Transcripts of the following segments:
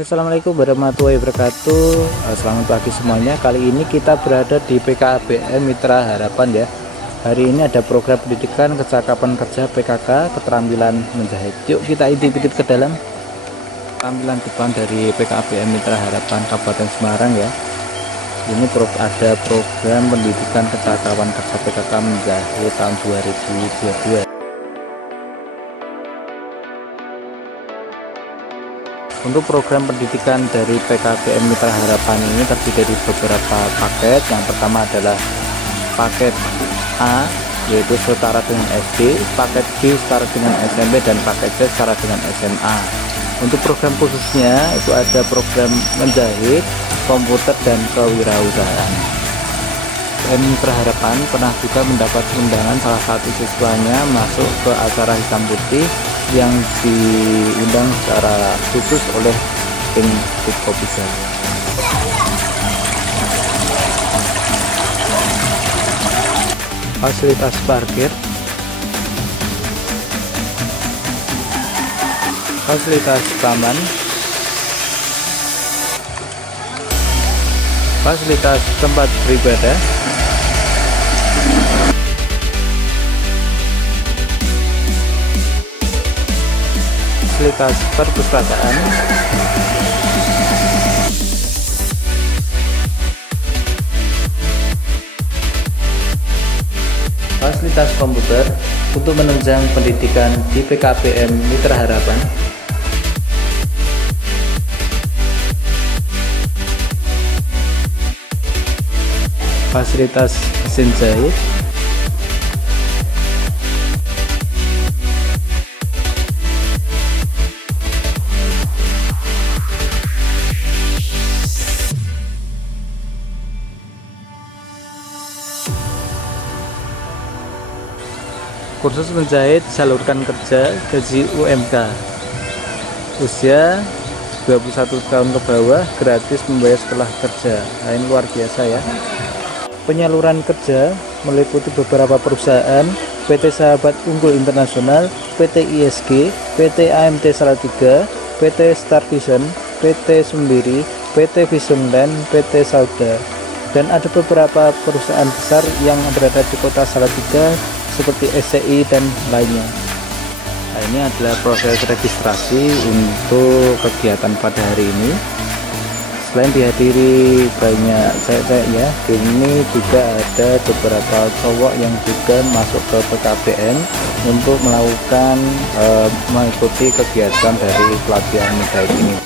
Assalamualaikum warahmatullahi wabarakatuh. Selamat pagi semuanya. Kali ini kita berada di PKBM Mitra Harapan ya. Hari ini ada program pendidikan kecakapan kerja PKK keterampilan menjahit. Yuk kita intip-intip ke dalam tampilan depan dari PKBM Mitra Harapan Kabupaten Semarang ya. Ini ada program pendidikan kecakapan kerja PKK menjahit tahun 2022. Untuk program pendidikan dari PKBM Mitra Harapan ini terdiri dari beberapa paket. Yang pertama adalah paket A, yaitu setara dengan SD, paket B setara dengan SMP, dan paket C setara dengan SMA. Untuk program khususnya itu ada program menjahit, komputer, dan kewirausahaan. PKBM Mitra Harapan pernah juga mendapat undangan salah satu siswanya masuk ke acara hitam putih yang diundang secara khusus oleh tim Tikopisa. Fasilitas parkir, fasilitas taman, fasilitas tempat beribadah, fasilitas perpustakaan, fasilitas komputer untuk menunjang pendidikan di PKBM Mitra Harapan, fasilitas mesin jahit, kursus menjahit salurkan kerja gaji UMK, usia 21 tahun ke bawah, gratis membayar setelah kerja. Nah, ini luar biasa ya. Penyaluran kerja meliputi beberapa perusahaan: PT Sahabat Unggul Internasional, PT ISG, PT AMT Salatiga, PT Star Vision, PT Sembiri, PT Vision Land, PT Sauda, dan ada beberapa perusahaan besar yang berada di kota Salatiga seperti SCI dan lainnya. Nah, ini adalah proses registrasi untuk kegiatan pada hari ini. Selain dihadiri banyak cewek ya, ini juga ada beberapa cowok yang juga masuk ke PKBM untuk melakukan mengikuti kegiatan dari pelatihan menjahit ini.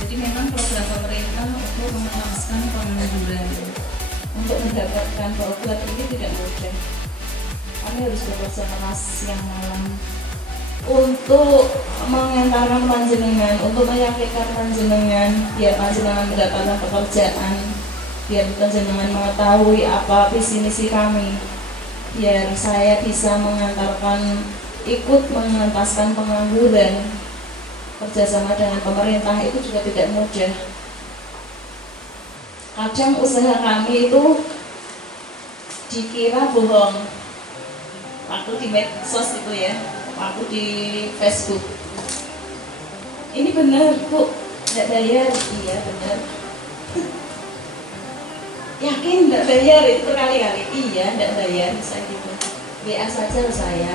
Jadi memang program pemerintah untuk mengentaskan pengangguran. Untuk mendapatkan program ini tidak mudah. Kami harus bekerja keras siang malam untuk mengantarkan panjenengan, untuk meyakinkan panjenengan, biar panjenengan mendapatkan pekerjaan, biar panjenengan mengetahui apa visi misi kami, biar saya bisa mengantarkan, ikut mengentaskan pengangguran. Kerjasama dengan pemerintah itu juga tidak mudah. Kadang usaha kami itu dikira bohong. Waktu di medsos itu ya, waktu di Facebook. Ini benar Bu, tidak bayar. Iya benar. Yakin tidak bayar itu berkali-kali. Iya tidak bayar, saya gitu. WA saja saya.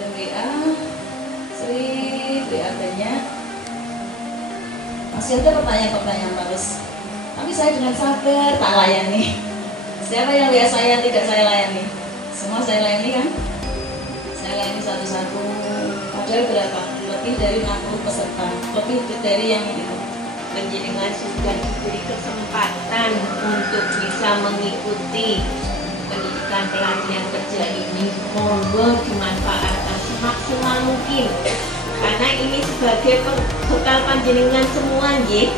Dan WA masih ada pertanyaan-pertanyaan terus. Tapi saya dengan sabar tak layani. Siapa yang lihat saya tidak saya layani? Semua saya layani kan? Saya layani satu-satu. Padahal berapa? Lebih dari 60 peserta, lebih dari yang itu. Panjenengan sudah diberi kesempatan untuk bisa mengikuti pendidikan pelatihan kerja ini, monggo dimanfaatkan semaksimal mungkin, karena ini sebagai bekal panjenengan semua nggih,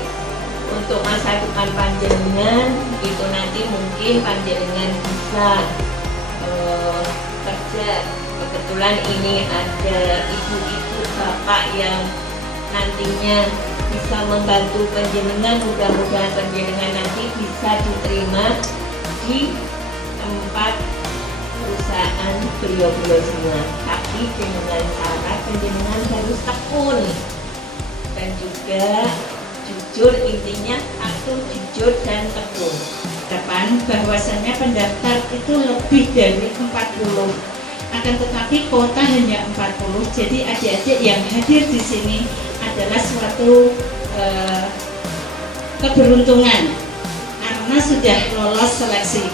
untuk masa depan panjenengan. Itu nanti mungkin panjenengan bisa kerja. Kebetulan ini ada ibu-ibu bapak yang nantinya bisa membantu panjenengan. Mudah-mudahan panjenengan nanti bisa diterima di tempat perusahaan beliau-beliau semua, tapi dengan syarat panjenengan harus tekun dan juga jujur. Intinya satu, jujur dan tekun. Depan bahwasannya pendaftar itu lebih dari 40, akan tetapi kuota hanya 40. Jadi adik-adik yang hadir di sini adalah suatu keberuntungan karena sudah lolos seleksi.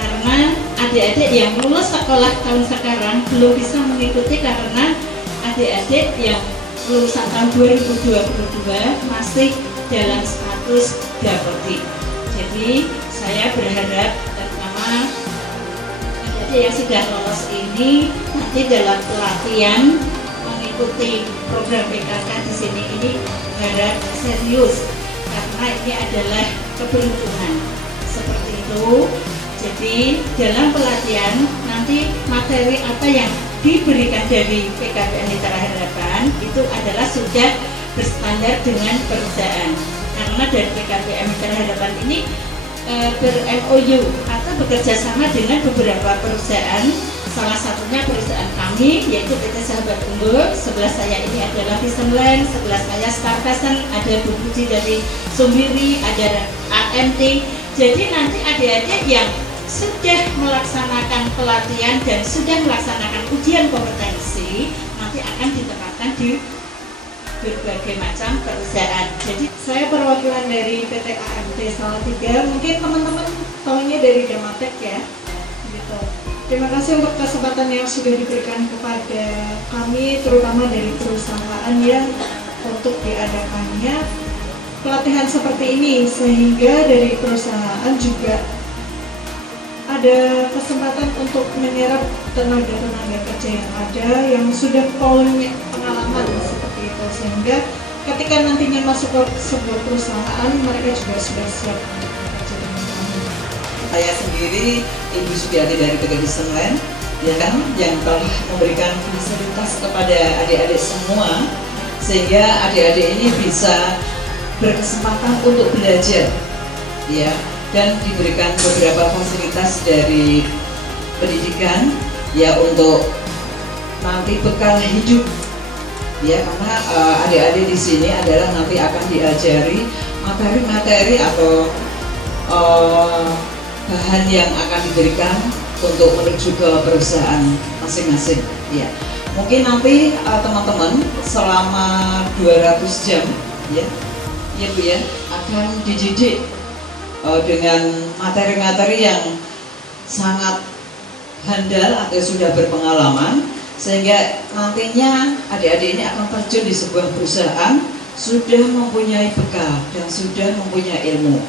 Karena adik-adik yang lulus sekolah tahun sekarang belum bisa mengikuti karena adik-adik yang lulusan tahun 2022 masih dalam status dapodik. Jadi saya berharap terutama adik-adik yang sudah lolos ini nanti dalam pelatihan mengikuti program PKK di sini ini harap serius, karena ini adalah keberuntungan seperti itu. Jadi dalam pelatihan nanti materi apa yang diberikan dari PKBM Mitra Harapan itu adalah sudah berstandar dengan perusahaan, karena dari PKBM Mitra Harapan ini ber-MOU atau bekerja sama dengan beberapa perusahaan. Salah satunya perusahaan kami yaitu PT Sahabat Unggul. Sebelah saya ini adalah Visionland, sebelah saya Star Fashion, ada Bu Puji dari Sumbiri, ada AMT. Jadi nanti adik-adik yang sudah melaksanakan pelatihan dan sudah melaksanakan ujian kompetensi nanti akan ditempatkan di berbagai macam perusahaan. Jadi saya perwakilan dari PT AMT Salatiga. Mungkin teman-teman tahunya dari Damatek ya. Gitu. Terima kasih untuk kesempatan yang sudah diberikan kepada kami, terutama dari perusahaan yang untuk diadakannya pelatihan seperti ini, sehingga dari perusahaan juga ada kesempatan untuk menyerap tenaga-tenaga kerja yang ada yang sudah punya pengalaman seperti itu, sehingga ketika nantinya masuk ke sebuah perusahaan mereka juga sudah siap untuk bekerja dengan kami. Saya sendiri Ibu Sugiati dari PT Visionland, ya kan, yang telah memberikan fasilitas kepada adik-adik semua, sehingga adik-adik ini bisa berkesempatan untuk belajar, ya, dan diberikan beberapa fasilitas dari pendidikan, ya, untuk nanti bekal hidup, ya, karena adik-adik di sini adalah nanti akan diajari materi-materi atau bahan yang akan diberikan untuk menuju ke perusahaan masing-masing, ya. Mungkin nanti teman-teman selama 200 jam, ya, ya Bu ya, akan dididik dengan materi-materi yang sangat handal atau sudah berpengalaman, sehingga nantinya adik-adik ini akan terjun di sebuah perusahaan sudah mempunyai bekal dan sudah mempunyai ilmu,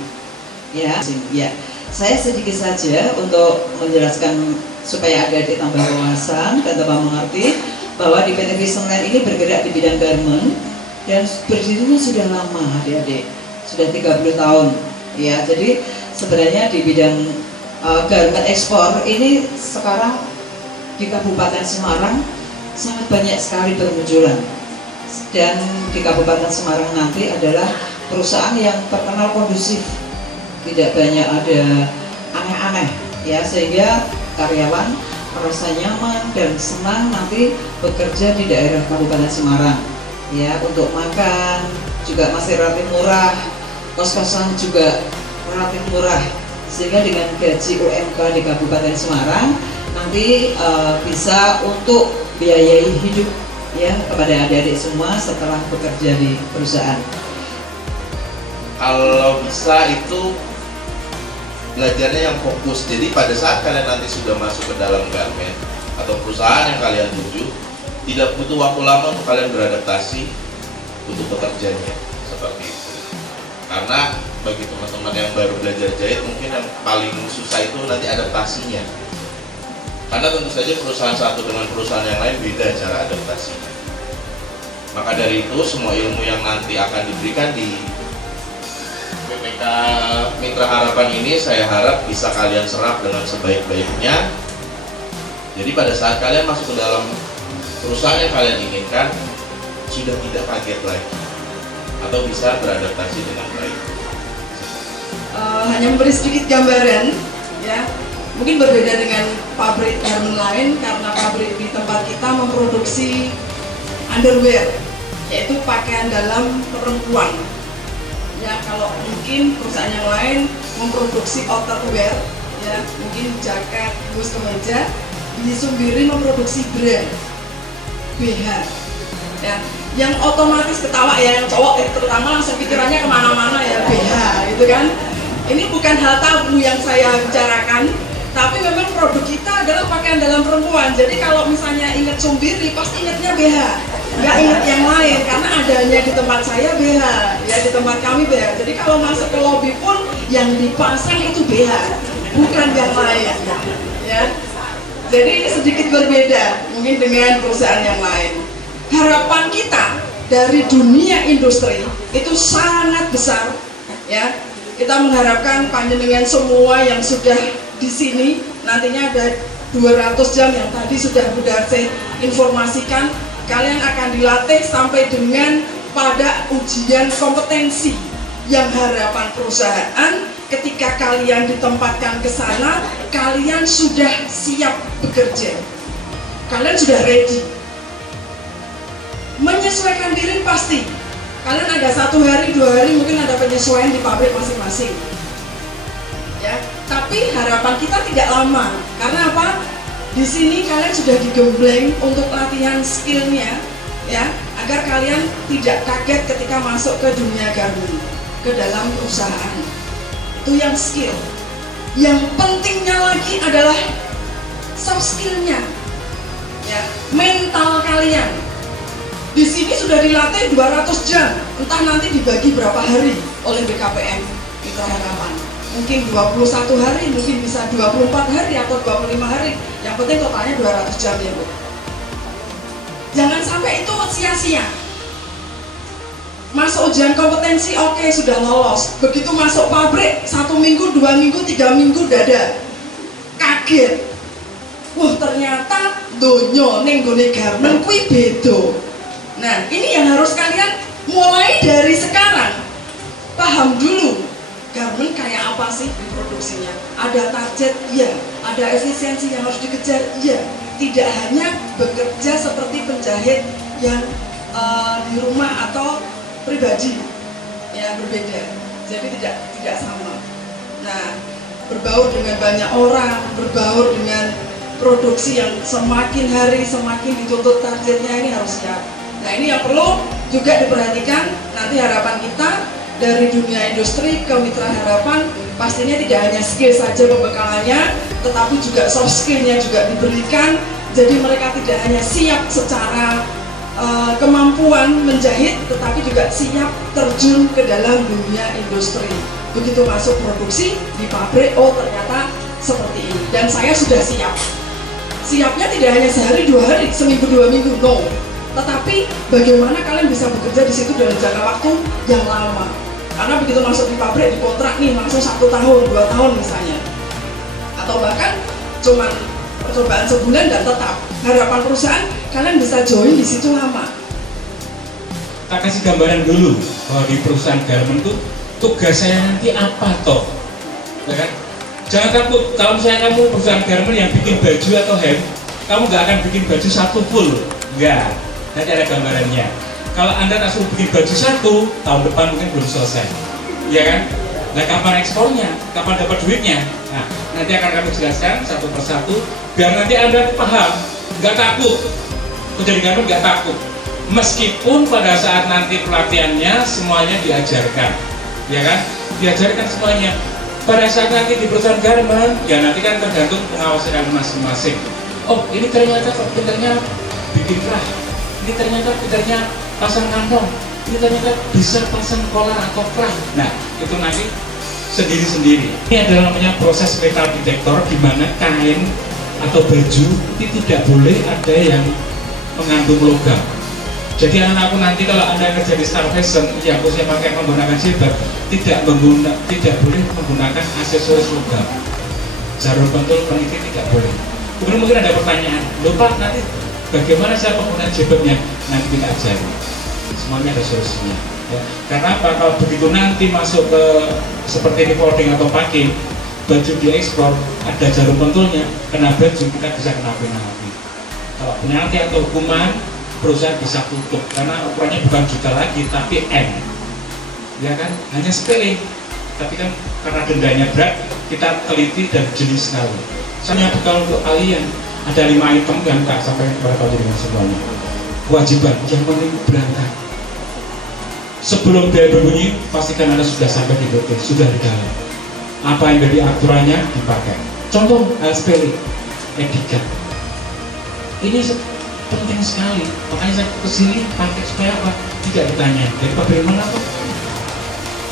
ya. Ya, saya sedikit saja untuk menjelaskan supaya adik-adik tambah wawasan dan tambah mengerti bahwa di PT Visionland ini bergerak di bidang garment dan berdirinya sudah lama, adik-adik, sudah 30 tahun. Ya, jadi sebenarnya di bidang garment ekspor ini sekarang di Kabupaten Semarang sangat banyak sekali bermunculan, dan di Kabupaten Semarang nanti adalah perusahaan yang terkenal kondusif, tidak banyak ada aneh-aneh, ya, sehingga karyawan merasa nyaman dan senang nanti bekerja di daerah Kabupaten Semarang, ya, untuk makan juga masih relatif murah, kos-kosan juga relatif murah, sehingga dengan gaji UMK di Kabupaten Semarang nanti bisa untuk biayai hidup, ya, kepada adik-adik semua setelah bekerja di perusahaan. kalau bisa itu belajarnya yang fokus. Jadi pada saat kalian nanti sudah masuk ke dalam garment atau perusahaan yang kalian tuju, tidak butuh waktu lama untuk kalian beradaptasi untuk bekerjanya seperti itu. Karena bagi teman-teman yang baru belajar jahit, mungkin yang paling susah itu nanti adaptasinya. Karena tentu saja perusahaan satu dengan perusahaan yang lain beda cara adaptasinya. Maka dari itu semua ilmu yang nanti akan diberikan di PPK Mitra Harapan ini saya harap bisa kalian serap dengan sebaik-baiknya. Jadi pada saat kalian masuk ke dalam perusahaan yang kalian inginkan, sudah tidak kaget lagi atau bisa beradaptasi dengan baik. Hanya memberi sedikit gambaran, ya, mungkin berbeda dengan pabrik garment lain karena pabrik di tempat kita memproduksi underwear, yaitu pakaian dalam perempuan. Ya, kalau mungkin perusahaan yang lain memproduksi outerwear, ya, mungkin jaket, blus, kemeja. Di Sumbiri memproduksi brand BH, ya, yang otomatis ketawa ya, yang cowok terutama langsung pikirannya kemana-mana ya, BH, gitu kan. Ini bukan hal tabu yang saya bicarakan, tapi memang produk kita adalah pakaian dalam perempuan. Jadi kalau misalnya ingat Sumbiri, pasti ingatnya BH, nggak ingat yang lain, karena adanya di tempat saya BH, ya, di tempat kami BH. Jadi kalau masuk ke lobi pun yang dipasang itu BH, bukan yang lain, ya. Jadi sedikit berbeda mungkin dengan perusahaan yang lain. Harapan kita dari dunia industri itu sangat besar, ya. Kita mengharapkan panjenengan semua yang sudah di sini nantinya ada 200 jam yang tadi sudah Bu Darce informasikan, kalian akan dilatih sampai dengan pada ujian kompetensi yang harapan perusahaan ketika kalian ditempatkan ke sana, kalian sudah siap bekerja, kalian sudah ready. Menyesuaikan diri pasti. Kalian ada 1 hari, 2 hari mungkin ada penyesuaian di pabrik masing-masing, ya. Tapi harapan kita tidak lama, karena apa? Di sini kalian sudah digembleng untuk latihan skillnya, ya, agar kalian tidak kaget ketika masuk ke dunia garment, ke dalam perusahaan. Itu yang skill. Yang pentingnya lagi adalah soft skillnya, ya, mental kalian. Di sini sudah dilatih 200 jam, entah nanti dibagi berapa hari oleh BKPM Mitra Harapan. Mungkin 21 hari, mungkin bisa 24 hari atau 25 hari. Yang penting totalnya 200 jam ya Bu. Jangan sampai itu sia-sia. Masuk ujian kompetensi, oke, sudah lolos. Begitu masuk pabrik, 1 minggu, 2 minggu, 3 minggu dada. Kaget. Wah, ternyata donya ning gone garment kuwi beda. Nah, ini yang harus kalian mulai dari sekarang. Paham dulu, garment kayak apa sih diproduksinya. Ada target, iya. Ada efisiensi yang harus dikejar, iya. Tidak hanya bekerja seperti penjahit yang di rumah atau pribadi, ya, berbeda. Jadi tidak sama. Nah, berbaur dengan banyak orang, berbaur dengan produksi yang semakin hari semakin dituntut targetnya, ini harus siap. Nah, ini yang perlu juga diperhatikan. Nanti harapan kita dari dunia industri ke Mitra Harapan pastinya tidak hanya skill saja pembekalannya, tetapi juga soft skillnya juga diberikan. Jadi mereka tidak hanya siap secara kemampuan menjahit, tetapi juga siap terjun ke dalam dunia industri. Begitu masuk produksi di pabrik, oh ternyata seperti ini. Dan saya sudah siap. Siapnya tidak hanya sehari, 2 hari, seminggu, 2 minggu, no. Tetapi bagaimana kalian bisa bekerja di situ dalam jangka waktu yang lama? Karena begitu masuk di pabrik, di kontrak nih langsung 1 tahun, 2 tahun misalnya, atau bahkan cuma percobaan sebulan dan tetap. Harapan perusahaan kalian bisa join di situ lama. Kita kasih gambaran dulu bahwa di perusahaan garment itu tugas saya nanti apa toh, ya kan? Jangan takut kalau misalnya kamu perusahaan garment yang bikin baju atau hem, kamu nggak akan bikin baju 1 full, enggak. Nanti ada gambarannya. Kalau Anda tak suruh bikin baju 1, tahun depan mungkin belum selesai, ya kan? Nah, kapan ekspornya? Kapan dapat duitnya? Nah, nanti akan kami jelaskan satu persatu, biar nanti Anda paham, nggak takut. Menjadi garment nggak takut. Meskipun pada saat nanti pelatihannya semuanya diajarkan, ya kan? Diajarkan semuanya. Pada saat nanti di perusahaan garment, ya nanti kan tergantung pengawasan masing-masing. Oh, ini ternyata pinternya bikin kerah, ini ternyata pinternya pasang kantong, ini ternyata bisa pasang kolar atau kerah. Nah, itu nanti sendiri-sendiri. Ini adalah namanya proses metal detektor, di mana kain atau baju itu tidak boleh ada yang mengandung logam. Jadi anak-anakku nanti kalau Anda kerja di Star Fashion yang khususnya pakai menggunakan jilbab, tidak boleh menggunakan aksesoris logam. Jarum pentul peniti tidak boleh. Kemudian mungkin ada pertanyaan, lupa nanti bagaimana saya penggunaan jilbabnya? Nanti kita ajari. Semuanya ada solusinya. Ya. Karena apa? Kalau begitu nanti masuk ke seperti di folding atau packing, baju diekspor ada jarum pentulnya, kena baju kita bisa kena penalti. Kalau penalti atau hukuman, perusahaan bisa tutup karena ukurannya bukan juta lagi tapi M, ya kan, hanya sepele, tapi kan karena dendanya berat kita teliti dan jeli sekali. Misalnya bekal untuk kalian ada 5 item yang tak sampai kepada dengan semuanya. Kewajiban yang penting berangkat sebelum dia berbunyi, pastikan Anda sudah sampai di hotel, sudah di dalam. Apa yang dari aturannya dipakai. Contoh hal sepele, etika. Ini penting sekali, makanya saya kesini pakai supaya apa? Tidak ditanya. Dari pabrik mana kok?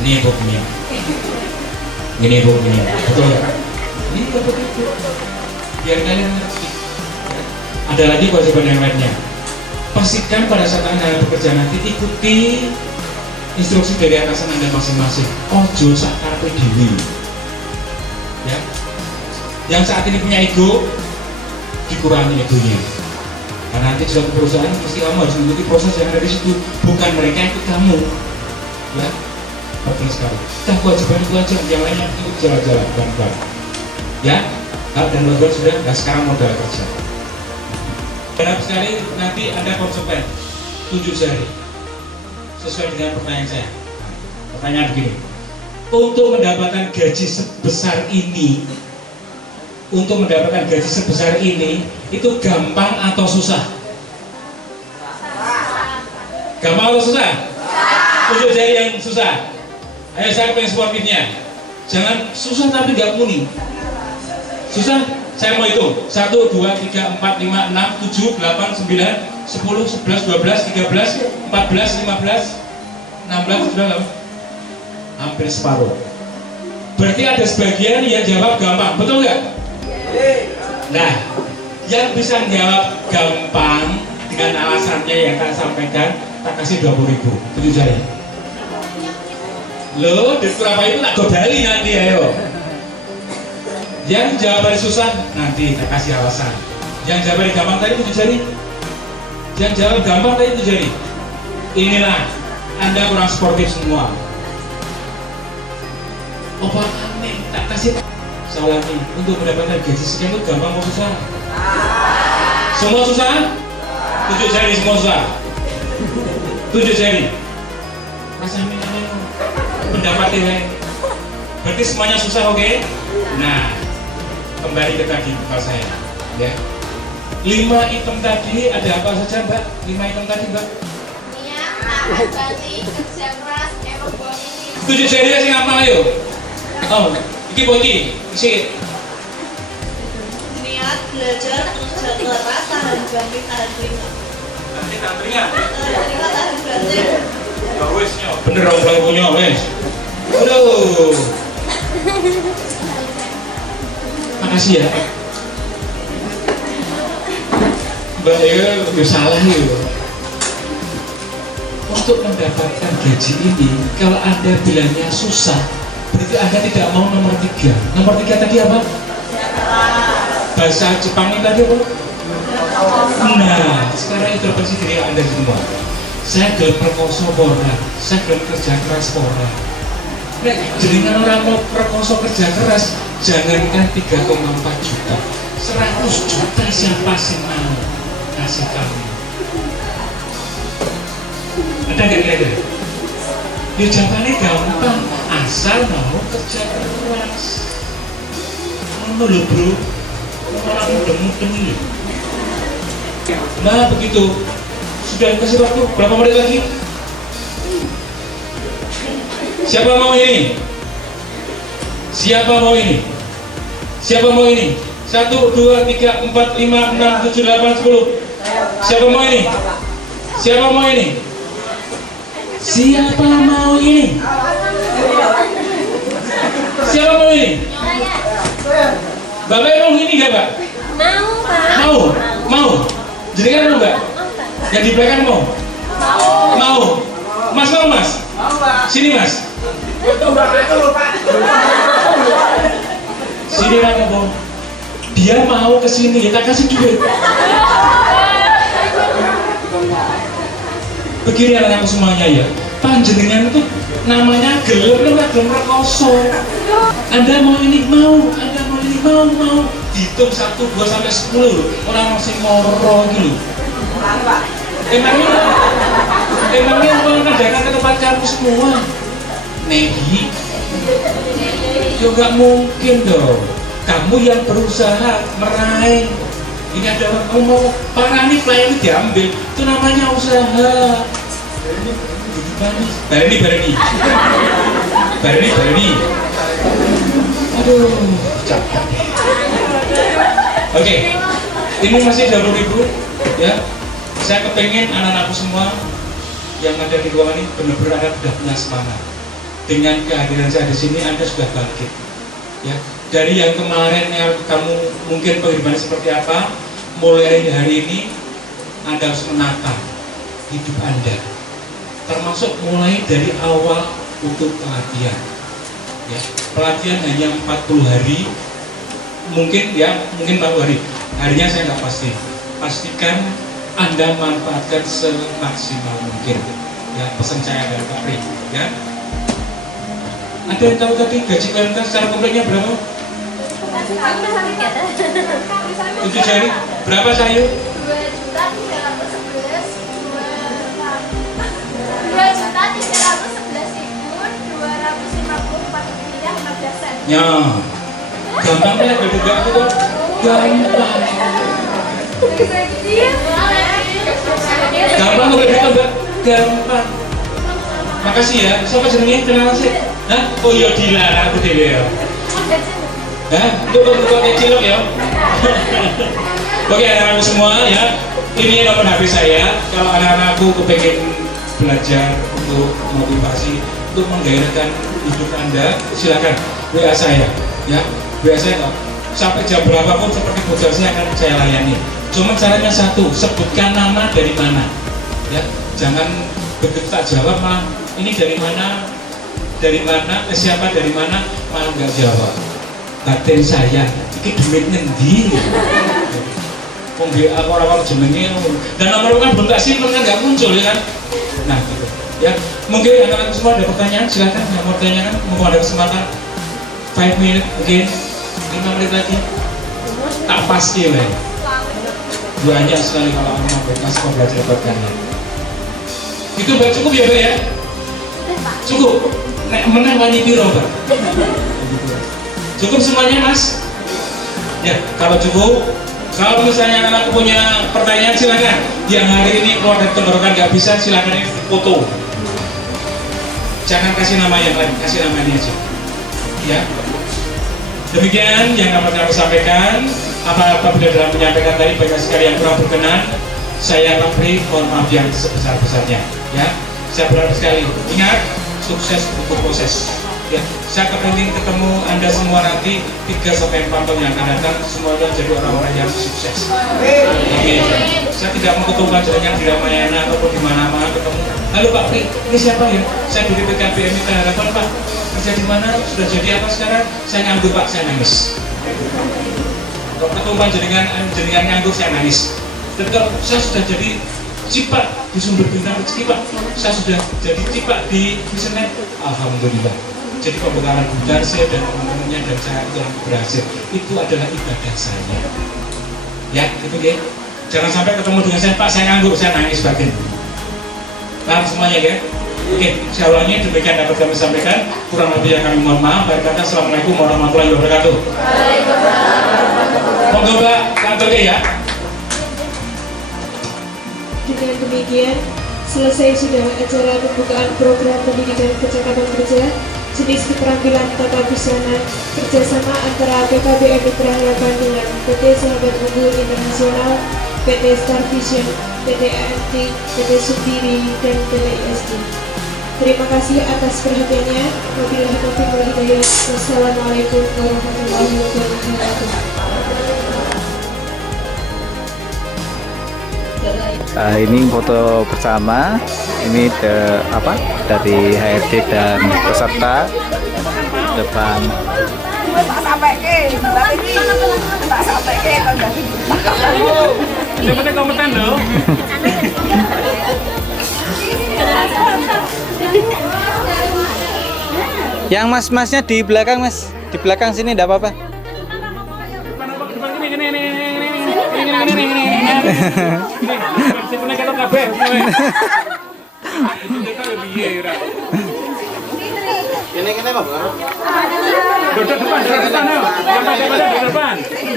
Ini buktinya. Ini buktinya. Betul ya? Ini begitu. Biar kalian ngerti. Ada lagi kewajiban yang lainnya. Pastikan pada saat Anda bekerja nanti ikuti instruksi dari atasan Anda masing-masing. Ojo sak karepe dhewe. Ya. Yang saat ini punya ego, dikurangi egonya. Karena nanti suatu perusahaan pasti kamu harus mengikuti proses yang ada di situ, bukan mereka ikut kamu. Ya, penting sekali. Kita kewajiban itu aja, yang lainnya ikut jalan-jalan pelan-pelan. Ya, hal dan bagian sudah. Nah sekarang modal kerja. Harap sekali nanti ada konsepen, tunjuk jari sesuai dengan pertanyaan saya. Pertanyaan begini, untuk mendapatkan gaji sebesar ini, itu gampang atau susah? Gampang atau susah? Tunjuk jari yang susah. Ayo saya pengen sportifnya. Jangan susah tapi nggak muni. Susah? Saya mau hitung 1, 2, 3, 4, 5, 6, 7, 8, 9, 10, 11, 12, 13, 14, 15, 16, 17, 18, 19, 20, 21, hampir separuh. Berarti ada sebagian yang jawab gampang, betul nggak? Nah, yang bisa menjawab gampang dengan alasannya yang saya sampaikan, tak kasih 20.000. Tunjuk jari. Loh, di Surabaya itu tak godali nanti, ayo. Yang jawaban susah nanti tak kasih alasan. Yang jawaban gampang tadi tunjuk jari. Yang jawab gampang tadi tunjuk jari. Inilah Anda kurang sportif semua. Apa aneh tak kasih salah nih. Untuk mendapatkan gaji sekian itu gampang mau susah? Semua susah? Tunjuk jari semua susah. Tunjuk jari. Rasa pendapat ini. Berarti semuanya susah, oke? Okay? Nah, kembali ke tadi bukan saya, ya. 5 item tadi ada apa saja, Mbak? 5 item tadi, Mbak? Niat, berarti kerja keras, evaluasi. Tunjuk jari sing apa ayo? Oh, iki po iki. Isi. Niat, belajar, kerja keras, tahan banting, tahan ringan. Tahan ringan. Tahan banting. Ya wis nyo. Bener orang punya wis. Aduh. Makasih ya. Mbak ya udah salah nih. Untuk mendapatkan gaji ini, kalau Anda bilangnya susah, berarti Anda tidak mau nomor 3. Nomor 3 tadi apa? Bahasa Jepang ini tadi apa? Nah, sekarang introspeksi diri Anda semua. Saya gelem perkoso ora, saya gelem kerja keras ora. Nek jenengan orang mau perkoso kerja keras, jangankan 3,4 juta, 100 juta siapa sih mau kasih kamu? Ada nggak kira-kira? Ya jawabannya gampang, asal mau kerja keras. Ngono lho bro, orang mudeng-mudeng ini. Nah begitu, sudah kasih waktu berapa menit lagi? Siapa mau ini? Siapa mau ini? Siapa mau ini? 1, 2, 3, 4, 5, 6, 7, 8, 10. Siapa mau ini? Siapa mau ini? Siapa mau ini? Siapa mau ini? Bapak mau ini nggak, Pak? Mau, Pak. Mau? Mau? Jadi kan mau nggak? Yang di belakang mau? Mau? Mas mau, Mas? Sini, Mas. Sini, Pak. Dia mau ke sini, kita kasih duit. Begini anak-anak semuanya ya, panjenengan itu namanya gelem rekoso. Anda mau ini mau, Anda mau ini mau. Dihitung 1, 2 sampai 10 loh. Orang masih moro gitu. Emangnya mau ngadakan ke tempat kamu semua? Nehi, ya nggak mungkin dong. Kamu yang berusaha meraih. Ini ada orang kamu mau parani pelayan diambil, itu namanya usaha. Barani. Aduh, capek. Oke, ini masih 20.000 ya. Saya kepengen anak-anakku semua yang ada di ruangan ini benar-benar sudah punya semangat. Dengan kehadiran saya di sini, Anda sudah bangkit. Ya, dari yang kemarin yang kamu mungkin penghidupan seperti apa, mulai hari ini Anda harus menata hidup Anda, termasuk mulai dari awal untuk pelatihan. Ya, pelatihan hanya 40 hari, mungkin 40 hari. Harinya saya nggak pasti. Pastikan Anda manfaatkan semaksimal mungkin. Ya, pesan saya dari Pak Pri. Ya. Ada yang tahu tadi gaji kalian secara kompletnya berapa? 7 jari. Berapa sayur? 2.311.254 Ya, gampang ya, juga itu tuh gampang. Gampang udah Mbak, gampang. Makasih ya. Siapa jenenge kenalan sih? Hah? Oh iya Dila, aku dhewe ya. Hah? Itu kok cilok ya. Oke anak-anakku semua ya. Ini nomor HP saya. Kalau anak-anakku kepengen belajar untuk motivasi, untuk menggairahkan hidup Anda, silakan WA saya ya. WA saya sampai jam berapapun seperti bocor saya akan saya layani. Cuma caranya satu, sebutkan nama dari mana ya. Jangan begitu tak jawab malah ini dari mana, siapa dari mana, malah nggak jawab. Batin saya, ini duit ngendi? Aku orang-orang jenenge, dan nomor kan belum tak simpen kan nggak muncul ya kan? Nah gitu ya. Mungkin anak-anak semua ada pertanyaan, silakan yang mau tanyakan, mau ada kesempatan 5 menit, mungkin 5 menit lagi. Tak pasti lah. Banyak sekali kalau mau berkas belajar pertanyaan. Itu Mbak cukup ya Mbak ya? Cukup? Nek menang wani piro Mbak? Cukup semuanya Mas? Ya, kalau cukup. Kalau misalnya anak punya pertanyaan silakan. Yang hari ini keluar dari tenggorokan nggak bisa, silakan ini foto. Jangan kasih nama yang lain, kasih nama ini aja. Ya. Demikian yang dapat kami sampaikan. Apabila dalam menyampaikan tadi banyak sekali yang kurang berkenan, saya Pak Pri mohon maaf yang sebesar-besarnya. Ya, saya berharap sekali. Ingat, sukses untuk proses. Ya, saya kepengen ketemu Anda semua nanti 3-4 tahun yang akan datang semuanya jadi orang-orang yang sukses. Oke. Saya tidak mau ketemu pelajaran di Ramayana ataupun di mana-mana ketemu. Halo Pak Pri, ini siapa ya? Saya dari PKBM Harapan Pak. Kerja di mana? Sudah jadi apa sekarang? Saya nganggur Pak, saya nangis. Kalau ketemu jenengan nganggur saya nangis. Dan kalau saya sudah jadi cipak di Sumber Bintang Rezeki Pak, saya sudah jadi cipak di Misalnya, alhamdulillah. Jadi pembekalan Bundar saya dan teman-temannya dan saya yang berhasil itu adalah ibadah saya. Ya, itu ya. Jangan sampai ketemu dengan saya Pak, saya nganggur, saya nangis bagian. Paham semuanya ya? Oke, insya Allah ini demikian dapat kami sampaikan. Kurang lebih yang kami mohon maaf. Baik kata, Assalamualaikum warahmatullahi wabarakatuh. Monggo Mbak, kantornya ya. Dengan demikian, Selesai sudah acara pembukaan program pendidikan kecakapan kerja jenis keterampilan tata busana kerjasama antara PKBM Mitra Harapan dengan PT Sahabat Unggul Internasional, PT Star Vision, PT AMT, PT Supiri, dan PT ISD. Terima kasih atas perhatiannya. Wabillahi taufiq wal hidayah. Wassalamualaikum warahmatullahi wabarakatuh. Nah, ini foto bersama. Ini dari HRD dan peserta depan. Yang mas-masnya di belakang, Mas. Di belakang sini enggak apa-apa.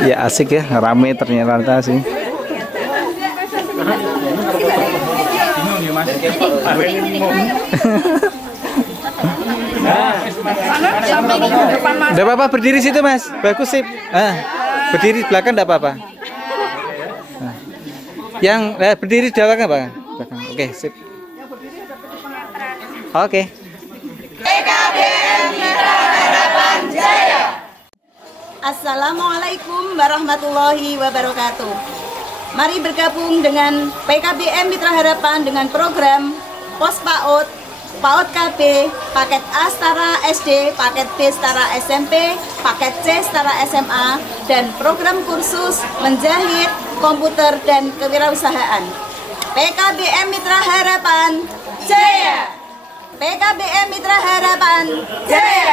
Ya asik ya, rame ternyata sih. Enggak apa-apa berdiri situ, Mas. Bagus sip. Berdiri di belakang enggak apa-apa. Yang berdiri di belakang apa? Belakang. Oke, sip. Oke. PKBM Mitra Harapan Jaya. Assalamualaikum warahmatullahi wabarakatuh. Mari bergabung dengan PKBM Mitra Harapan dengan program Pos PAUD, PAUD KB, paket A setara SD, paket B setara SMP, paket C setara SMA, dan program kursus menjahit, komputer, dan kewirausahaan. PKBM Mitra Harapan Jaya. PKBM Mitra Harapan Jaya.